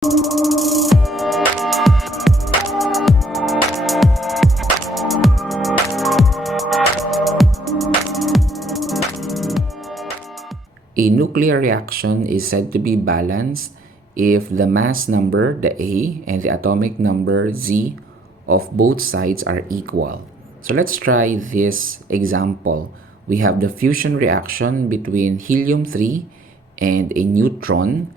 A nuclear reaction is said to be balanced if the mass number, the A, and the atomic number, Z, of both sides are equal. So let's try this example. We have the fusion reaction between helium-3 and a neutron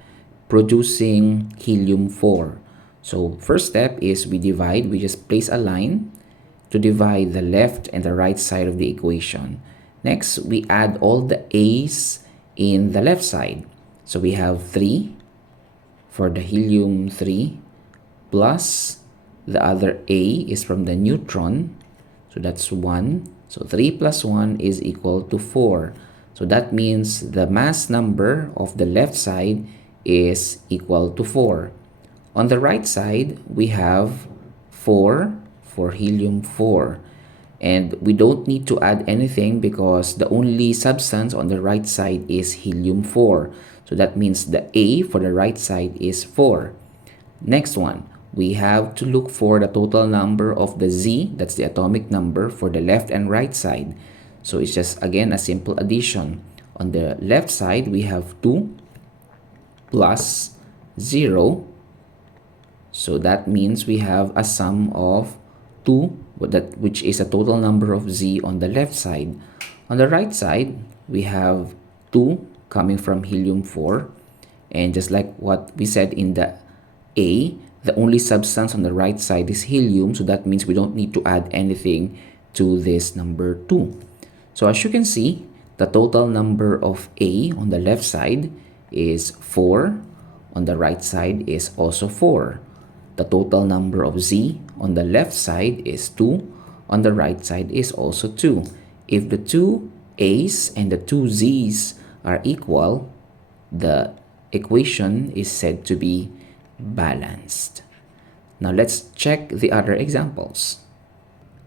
producing helium-4. So first step is we just place a line to divide the left and the right side of the equation. Next, we add all the A's in the left side. So we have 3 for the helium-3 plus the other A is from the neutron. So that's 1. So 3 plus 1 is equal to 4. So that means the mass number of the left side is equal to 4. On the right side, we have 4 for helium-4. And we don't need to add anything because the only substance on the right side is helium-4. So that means the A for the right side is 4. Next one, we have to look for the total number of the Z, that's the atomic number, for the left and right side. So it's just, again, a simple addition. On the left side, we have 2 plus 0. So that means we have a sum of 2, which is a total number of Z on the left side. On the right side, we have 2 coming from helium-4. And just like what we said in the A, the only substance on the right side is helium. So that means we don't need to add anything to this number 2. So as you can see, the total number of A on the left side is 4. On the right side is also 4. The total number of Z on the left side is 2. On the right side is also 2. If the two A's and the two Z's are equal, the equation is said to be balanced. Now let's check the other examples.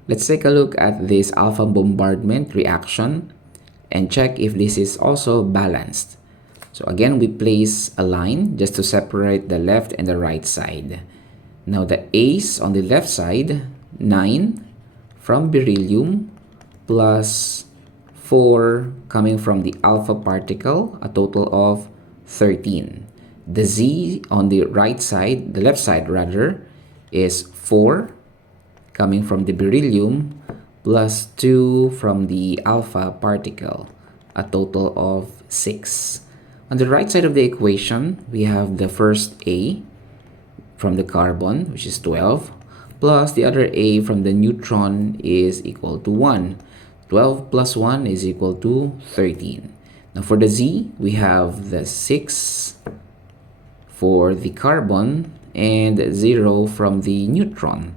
Let's take a look at this alpha bombardment reaction and check if this is also balanced. So again, we place a line just to separate the left and the right side. Now the A's on the left side, 9 from beryllium plus 4 coming from the alpha particle, a total of 13. The Z on the right side, the left side rather, is 4 coming from the beryllium plus 2 from the alpha particle, a total of 6. On the right side of the equation, we have the first A from the carbon, which is 12, plus the other A from the neutron is equal to 1. 12 plus 1 is equal to 13. Now for the Z, we have the 6 for the carbon and 0 from the neutron,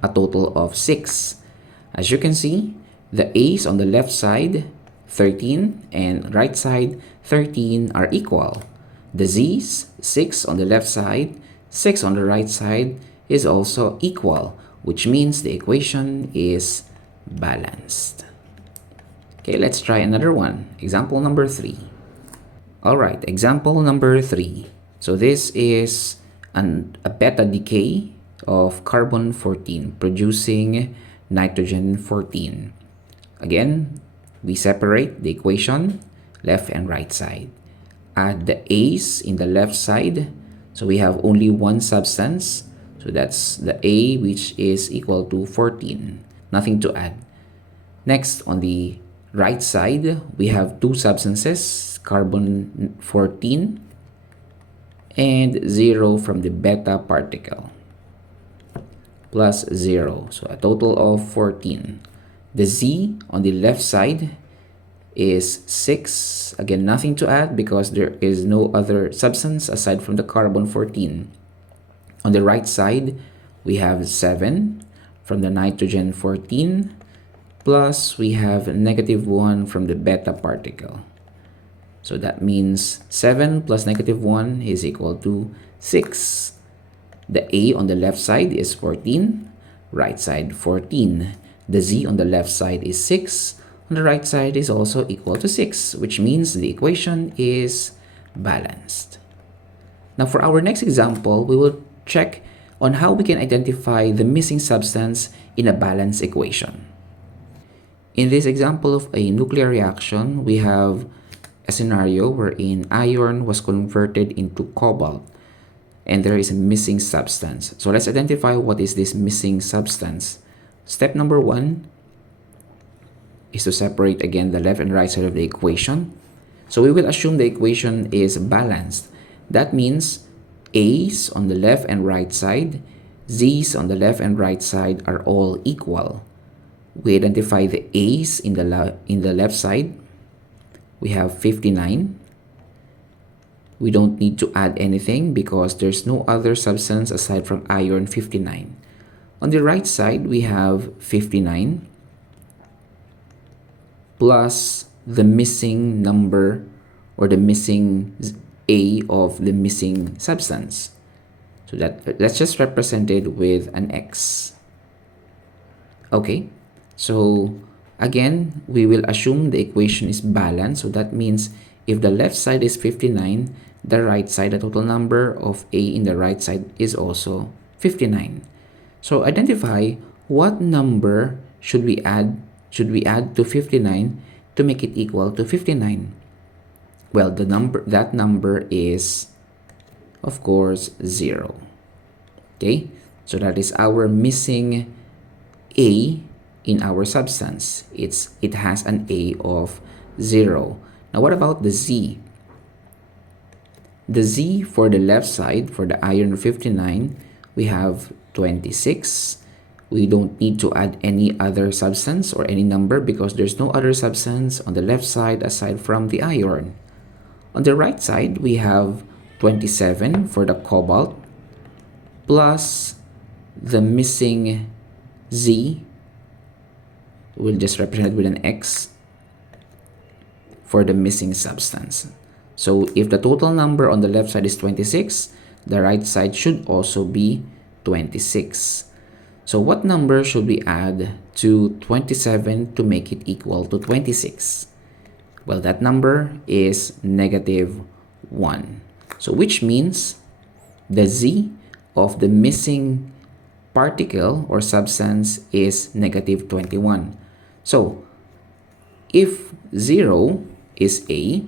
a total of 6. As you can see, the A's on the left side, 13, and right side, 13 are equal. The Z's, 6 on the left side, 6 on the right side, is also equal, which means the equation is balanced. Okay, let's try another one. Example number 3. Alright, example number 3. So this is a beta decay of carbon-14 producing nitrogen-14. Again, we separate the equation, left and right side. Add the A's in the left side. So we have only one substance. So that's the A, which is equal to 14. Nothing to add. Next, on the right side, we have two substances, carbon-14 and 0 from the beta particle, plus 0. So a total of 14. The Z on the left side is 6. Again, nothing to add because there is no other substance aside from the carbon-14. On the right side, we have 7 from the nitrogen-14, plus we have -1 from the beta particle. So that means 7 plus -1 is equal to 6. The A on the left side is 14, right side 14. The Z on the left side is 6, on the right side is also equal to 6, which means the equation is balanced. Now for our next example, we will check on how we can identify the missing substance in a balance equation. In this example of a nuclear reaction, we have a scenario wherein iron was converted into cobalt and there is a missing substance. So let's identify what is this missing substance. Step number 1 is to separate again the left and right side of the equation. So we will assume the equation is balanced. That means A's on the left and right side, Z's on the left and right side are all equal. We identify the A's in the left side. We have 59. We don't need to add anything because there's no other substance aside from iron 59. On the right side, we have 59 plus the missing number or the missing A of the missing substance. So that let's just represent it with an X. Okay, so again, we will assume the equation is balanced. So that means if the left side is 59, the right side, the total number of A in the right side is also 59. So identify what number should we add to 59 to make it equal to 59. Well, that number is of course 0. Okay? So that is our missing A in our substance. It has an A of 0. Now what about the Z? The Z for the left side, for the iron 59, we have 26. We don't need to add any other substance or any number because there's no other substance on the left side aside from the iron. On the right side, we have 27 for the cobalt plus the missing Z. We'll just represent it with an X for the missing substance. So if the total number on the left side is 26, the right side should also be 26. So what number should we add to 27 to make it equal to 26? Well, that number is -1. So which means the Z of the missing particle or substance is -21. So if 0 is A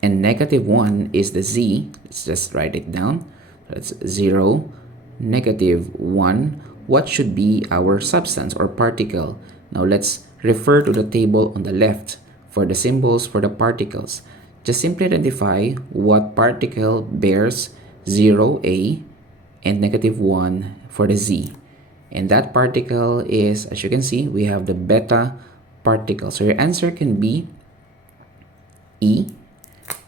and -1 is the Z, let's just write it down. That's 0, -1. What should be our substance or particle? Now let's refer to the table on the left for the symbols for the particles. Just simply identify what particle bears 0A and -1 for the Z. And that particle is, as you can see, we have the beta particle. So your answer can be E,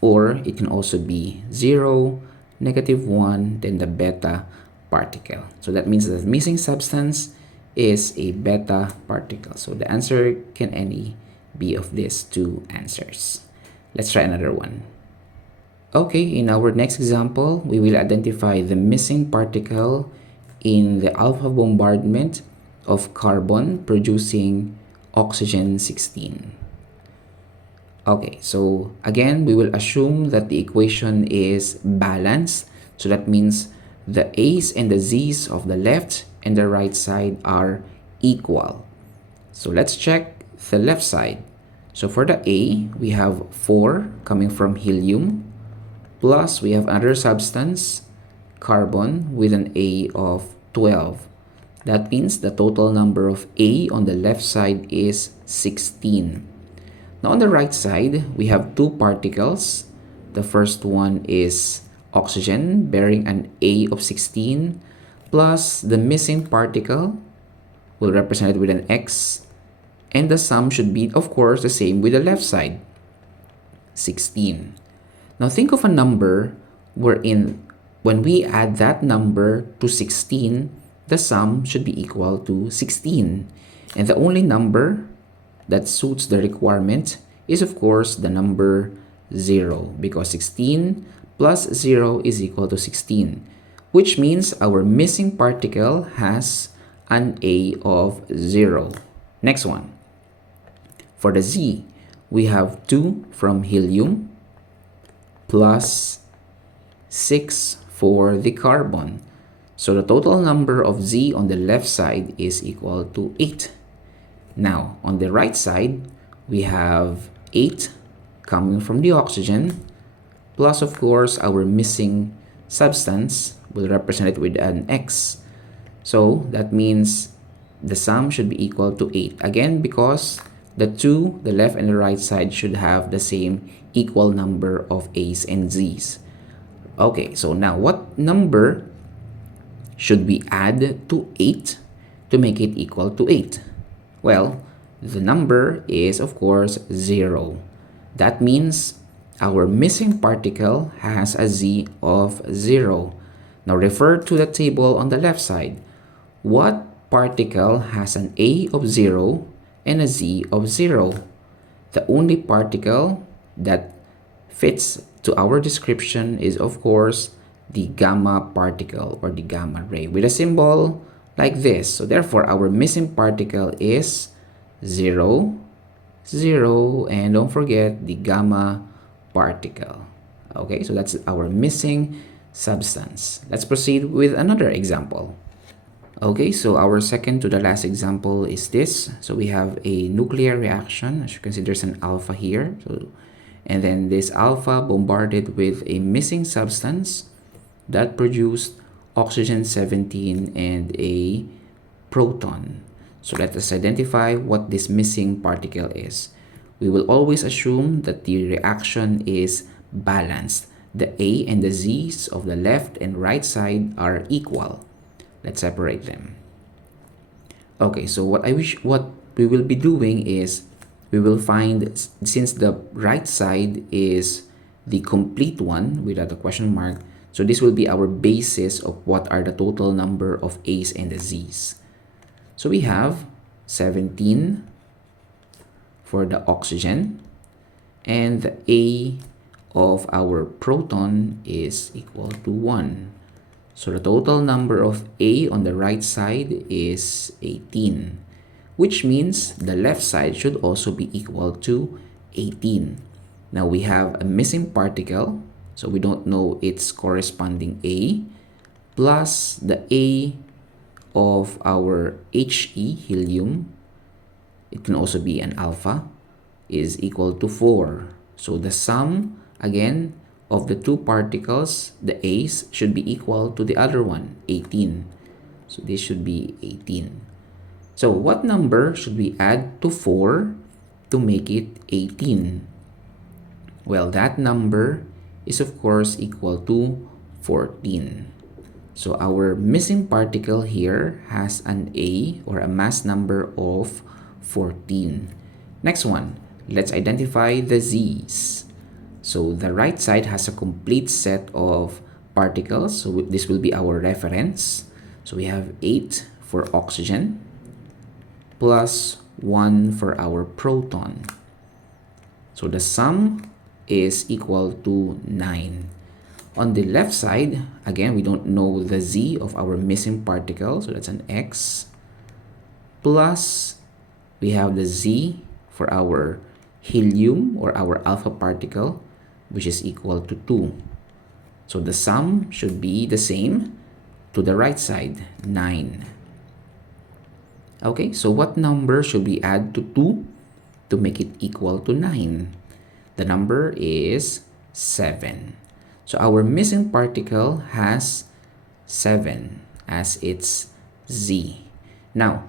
or it can also be 0, -1, then the beta particle. So that means the missing substance is a beta particle. So the answer can any be of these two answers. Let's try another one. Okay, in our next example, we will identify the missing particle in the alpha bombardment of carbon producing oxygen 16. Okay, so again, we will assume that the equation is balanced. So that means the A's and the Z's of the left and the right side are equal. So let's check the left side. So for the A, we have 4 coming from helium, plus we have another substance, carbon, with an A of 12. That means the total number of A on the left side is 16. Now on the right side, we have 2 particles. The first one is oxygen bearing an A of 16 plus the missing particle, we'll represent it with an X, and the sum should be of course the same with the left side, 16. Now think of a number wherein when we add that number to 16, the sum should be equal to 16, and the only number that suits the requirement is of course the number 0, because 16 plus 0 is equal to 16, which means our missing particle has an A of 0. Next one. For the Z, we have 2 from helium plus 6 for the carbon. So the total number of Z on the left side is equal to 8. Now, on the right side, we have 8 coming from the oxygen, plus of course our missing substance. We'll represent it with an X. So that means the sum should be equal to 8. Again, because the two, the left and the right side, should have the same equal number of A's and Z's. Okay, so now what number should we add to 8 to make it equal to 8? Well, the number is of course 0. That means our missing particle has a Z of 0. Now refer to the table on the left side. What particle has an A of 0 and a Z of 0? The only particle that fits to our description is of course the gamma particle or the gamma ray with a symbol like this. So therefore our missing particle is 0, 0, and don't forget the gamma particle. Okay, so that's our missing substance. Let's proceed with another example. Okay, so our second to the last example is this. So we have a nuclear reaction. As you can see, there's an alpha here. And then this alpha bombarded with a missing substance that produced oxygen 17 and a proton. So let us identify what this missing particle is. We will always assume that the reaction is balanced. The A and the Z's of the left and right side are equal. Let's separate them. Okay, so what we will be doing is we will find, since the right side is the complete one without a question mark, so this will be our basis of what are the total number of A's and the Z's. So we have 17 for the oxygen, and the A of our proton is equal to 1. So the total number of A on the right side is 18, which means the left side should also be equal to 18. Now we have a missing particle, so we don't know its corresponding A, plus the A of our He, helium, it can also be an alpha, is equal to 4. So the sum, again, of the two particles, the A's, should be equal to the other one, 18. So this should be 18. So what number should we add to 4 to make it 18? Well, that number is of course equal to 14. So our missing particle here has an A or a mass number of 14. Next one, let's identify the Z's. So the right side has a complete set of particles, so this will be our reference. So we have 8 for oxygen plus 1 for our proton. So the sum is equal to 9. On the left side, again, we don't know the Z of our missing particle, so that's an X, plus we have the Z for our helium or our alpha particle, which is equal to 2. So the sum should be the same to the right side, 9. Okay, so what number should we add to 2 to make it equal to 9? The number is 7. So our missing particle has 7 as its Z. Now,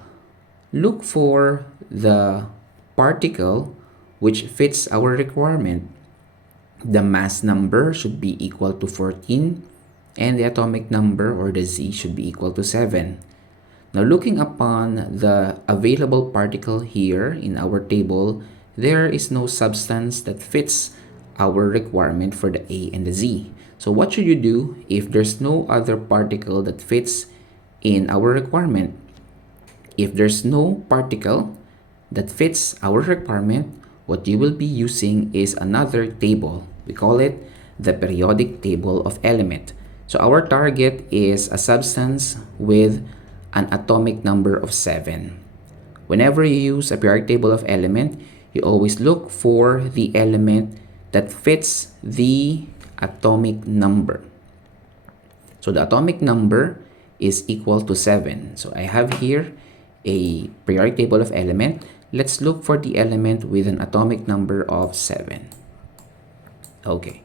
look for the particle which fits our requirement. The mass number should be equal to 14 and the atomic number or the Z should be equal to 7. Now looking upon the available particle here in our table, there is no substance that fits our requirement for the A and the Z. So what should you do if there's no other particle that fits in our requirement? If there's no particle that fits our requirement, what you will be using is another table. We call it the periodic table of element. So our target is a substance with an atomic number of 7. Whenever you use a periodic table of element, you always look for the element that fits the atomic number. So the atomic number is equal to 7. So I have here a periodic table of element. Let's look for the element with an atomic number of 7. Okay.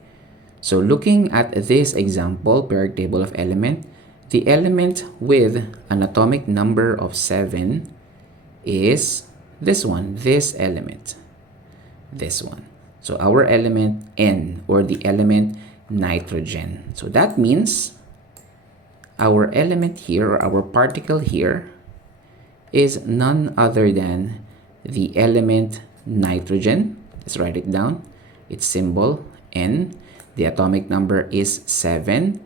So looking at this example, periodic table of element, the element with an atomic number of 7 is this one, this element, this one. So our element N, or the element nitrogen. So that means our element here, or our particle here, is none other than the element nitrogen. Let's write it down. Its symbol N. The atomic number is 7.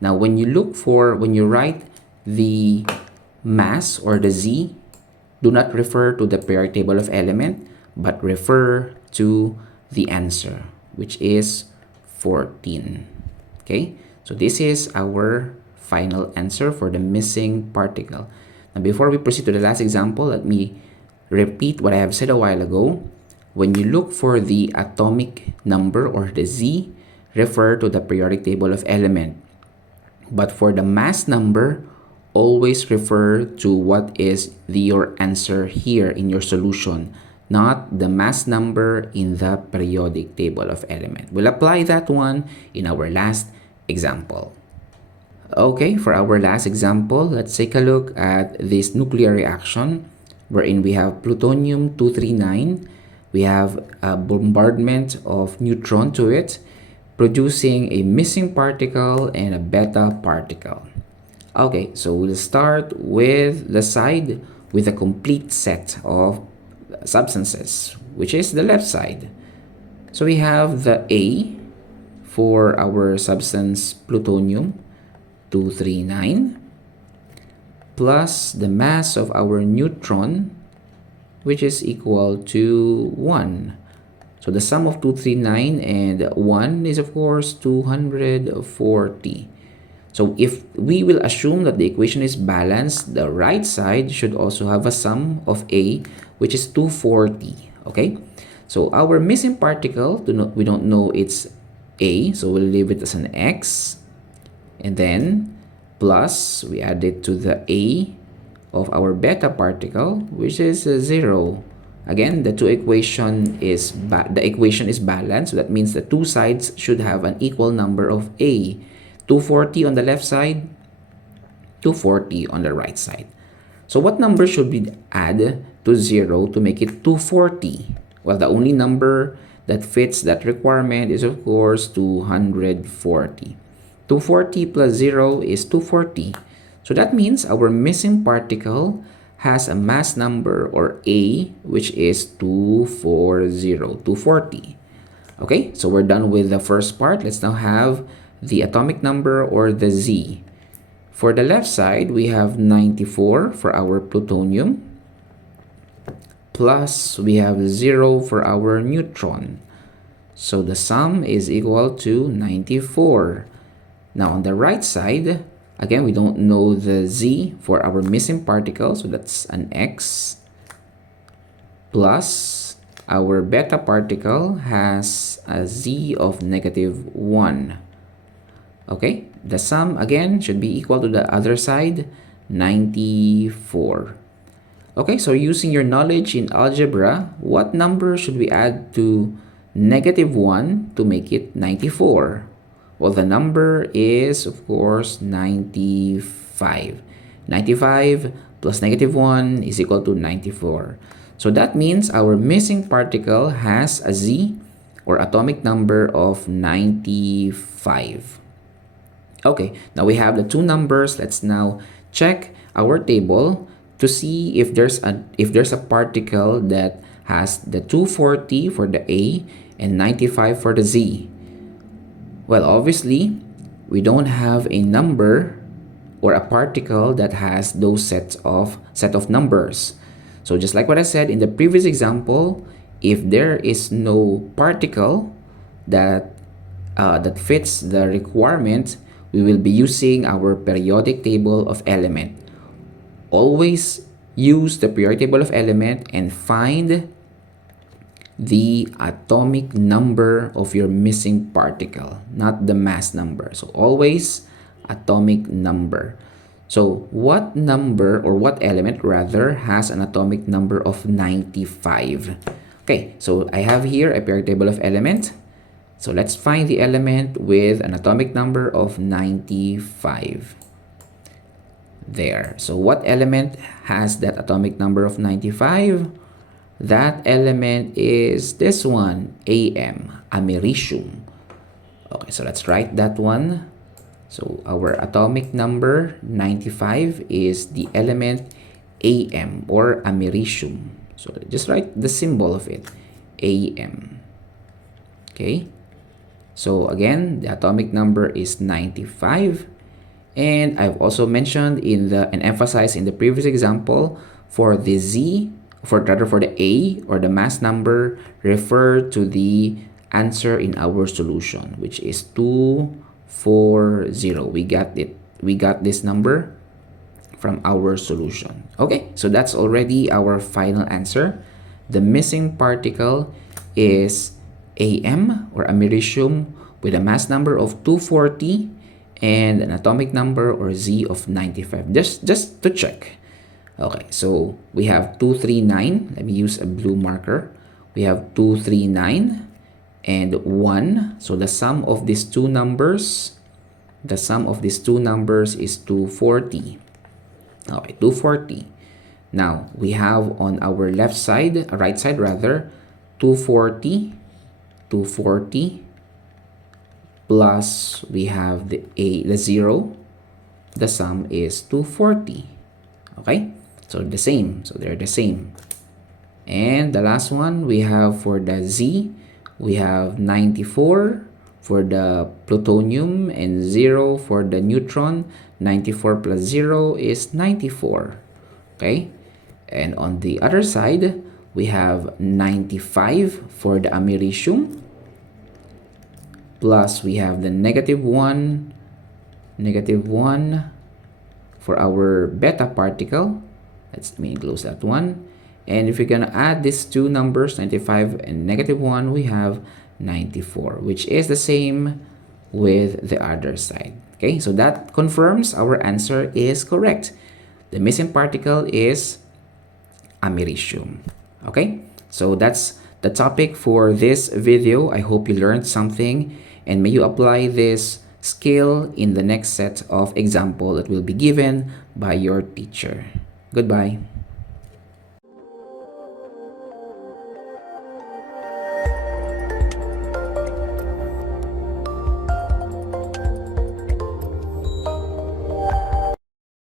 Now when you write the mass or the Z, do not refer to the periodic table of element, but refer to the answer, which is 14. Okay, so this is our final answer for the missing particle. Now before we proceed to the last example, let me repeat what I have said a while ago. When you look for the atomic number or the Z, refer to the periodic table of element. But for the mass number, always refer to what is your answer here in your solution, not the mass number in the periodic table of element. We'll apply that one in our last example. Okay, for our last example, let's take a look at this nuclear reaction wherein we have plutonium-239. We have a bombardment of neutron to it, producing a missing particle and a beta particle. Okay, so we'll start with the side with a complete set of substances, which is the left side. So we have the A for our substance plutonium-239 plus the mass of our neutron, which is equal to 1. So the sum of 239 and 1 is of course 240. So if we will assume that the equation is balanced, the right side should also have a sum of A, which is 240. Okay, so our missing particle, we don't know it's A, so we'll leave it as an X, and then plus we add it to the A of our beta particle, which is 0. Again, the equation is balanced, so that means the two sides should have an equal number of A. 240 on the left side, 240 on the right side. So what number should we add to 0 to make it 240? Well, the only number that fits that requirement is of course 240. 240 plus 0 is 240. So that means our missing particle has a mass number, or A, which is 240. Okay, so we're done with the first part. Let's now have the atomic number, or the Z. For the left side, we have 94 for our plutonium, plus we have 0 for our neutron. So the sum is equal to 94. Now on the right side, again, we don't know the Z for our missing particle, so that's an X, plus our beta particle has a Z of -1. Okay, the sum again should be equal to the other side, 94. Okay, so using your knowledge in algebra, what number should we add to -1 to make it 94? Well, the number is, of course, 95. 95 plus -1 is equal to 94. So that means our missing particle has a Z, or atomic number, of 95. Okay, now we have the two numbers. Let's now check our table to see if there's a particle that has the 240 for the A and 95 for the Z. Well, obviously, we don't have a number or a particle that has those set of numbers. So just like what I said in the previous example, if there is no particle that fits the requirement, we will be using our periodic table of element. Always use the periodic table of element and find the atomic number of your missing particle, not the mass number. So always atomic number. So what number, or what element rather, has an atomic number of 95? Okay, so I have here a periodic table of elements. So let's find the element with an atomic number of 95. There. So what element has that atomic number of 95? That element is this one, Am, americium. Okay, so let's write that one. So our atomic number 95 is the element Am, or americium. So just write the symbol of it, Am. Okay. So again, the atomic number is 95. And I've also mentioned and emphasized in the previous example, for the Z, for the A, or the mass number, refer to the answer in our solution, which is 240. We got it. We got this number from our solution. Okay, so that's already our final answer. The missing particle is Am, or americium, with a mass number of 240 and an atomic number, or Z, of 95. Just to check. Okay, so we have 239. Let me use a blue marker. We have 239 and 1. So the sum of these two numbers is 240. Okay, 240. Now we have on our right side rather, 240 plus we have the 0. The sum is 240. Okay, so the same. So they're the same. And the last one we have for the Z, we have 94 for the plutonium and 0 for the neutron. 94 plus 0 is 94. Okay, and on the other side we have 95 for the americium, plus we have the negative 1 for our beta particle. Let me close that one. And if we're gonna add these two numbers, 95 and negative 1, we have 94, which is the same with the other side. Okay, so that confirms our answer is correct. The missing particle is americium. Okay, so that's the topic for this video. I hope you learned something, and may you apply this skill in the next set of example that will be given by your teacher. Goodbye.